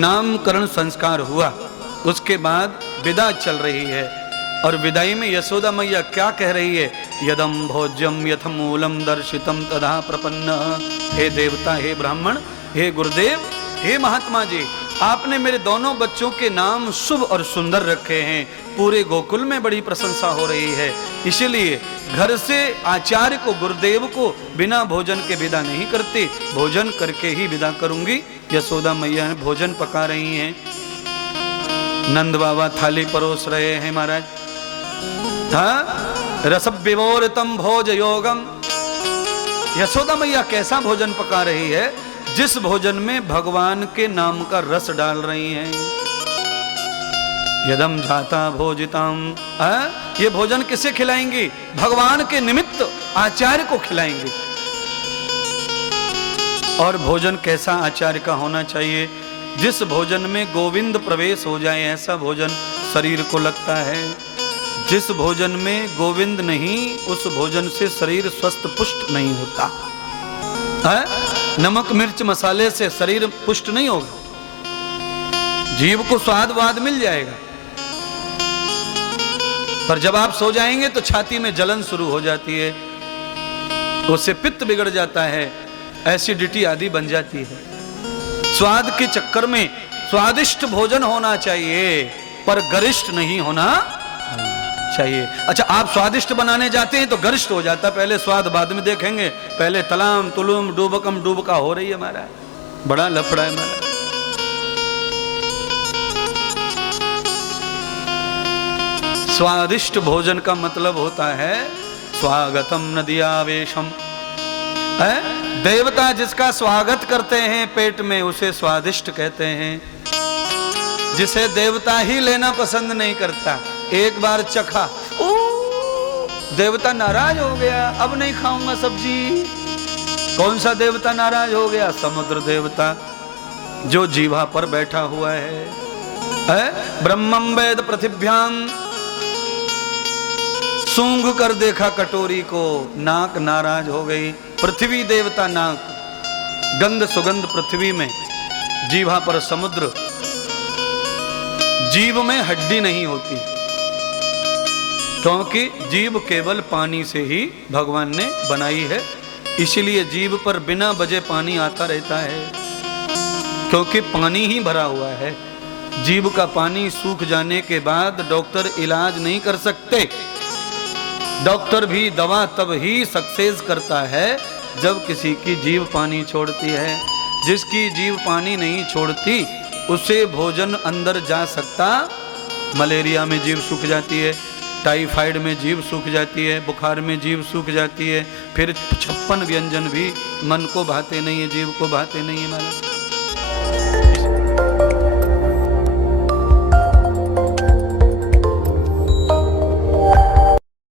नामकरण संस्कार हुआ, उसके बाद विदा चल रही है और विदाई में यशोदा मैया क्या कह रही है? यदम भोज्यम यथमूलम दर्शितम तदा प्रपन्न। हे देवता, हे ब्राह्मण, हे गुरुदेव, हे महात्मा जी, आपने मेरे दोनों बच्चों के नाम शुभ और सुंदर रखे हैं। पूरे गोकुल में बड़ी प्रशंसा हो रही है, इसलिए घर से आचार्य को, गुरुदेव को बिना भोजन के विदा नहीं करते, भोजन करके ही विदा करूंगी। यशोदा मैया ने भोजन पका रही हैं। नंद बाबा थाली परोस रहे हैं महाराज। हाँ, रस विवोरितम भोज योगम। यशोदा मैया कैसा भोजन पका रही है? जिस भोजन में भगवान के नाम का रस डाल रही हैं। यदम जाता भोजिताम। ये भोजन किसे खिलाएंगी? भगवान के निमित्त आचार्य को खिलाएंगे। और भोजन कैसा आचार्य का होना चाहिए? जिस भोजन में गोविंद प्रवेश हो जाए ऐसा भोजन शरीर को लगता है। जिस भोजन में गोविंद नहीं, उस भोजन से शरीर स्वस्थ पुष्ट नहीं होता है। नमक मिर्च मसाले से शरीर पुष्ट नहीं होगा। जीव को स्वाद वाद मिल जाएगा, पर जब आप सो जाएंगे तो छाती में जलन शुरू हो जाती है, उससे पित्त बिगड़ जाता है, एसिडिटी आदि बन जाती है। स्वाद के चक्कर में स्वादिष्ट भोजन होना चाहिए, पर गरिष्ठ नहीं होना चाहिए। अच्छा, आप स्वादिष्ट बनाने जाते हैं तो गरिष्ठ हो जाता, पहले स्वाद बाद में देखेंगे, पहले तलाम तुलुम डूबकम डूबका हो रही है हमारा, बड़ा लफड़ा है हमारा। स्वादिष्ट भोजन का मतलब होता है स्वागतम नदियावेशम। देवता जिसका स्वागत करते हैं पेट में, उसे स्वादिष्ट कहते हैं। जिसे देवता ही लेना पसंद नहीं करता, एक बार चखा, देवता नाराज हो गया, अब नहीं खाऊंगा सब्जी। कौन सा देवता नाराज हो गया? समुद्र देवता, जो जीवा पर बैठा हुआ है। ब्रह्मम वेद पृथिव्याम। सूंघ कर देखा कटोरी को, नाक नाराज हो गई। पृथ्वी देवता नाक, गंध सुगंध पृथ्वी में, जीवा पर समुद्र। जीव में हड्डी नहीं होती, क्योंकि जीव केवल पानी से ही भगवान ने बनाई है। इसलिए जीव पर बिना वजह पानी आता रहता है, क्योंकि पानी ही भरा हुआ है। जीव का पानी सूख जाने के बाद डॉक्टर इलाज नहीं कर सकते। डॉक्टर भी दवा तब ही सक्सेस करता है जब किसी की जीभ पानी छोड़ती है। जिसकी जीभ पानी नहीं छोड़ती, उसे भोजन अंदर जा सकता। मलेरिया में जीभ सूख जाती है, टाइफाइड में जीभ सूख जाती है, बुखार में जीभ सूख जाती है, फिर 56 व्यंजन भी मन को भाते नहीं है, जीभ को भाते नहीं है।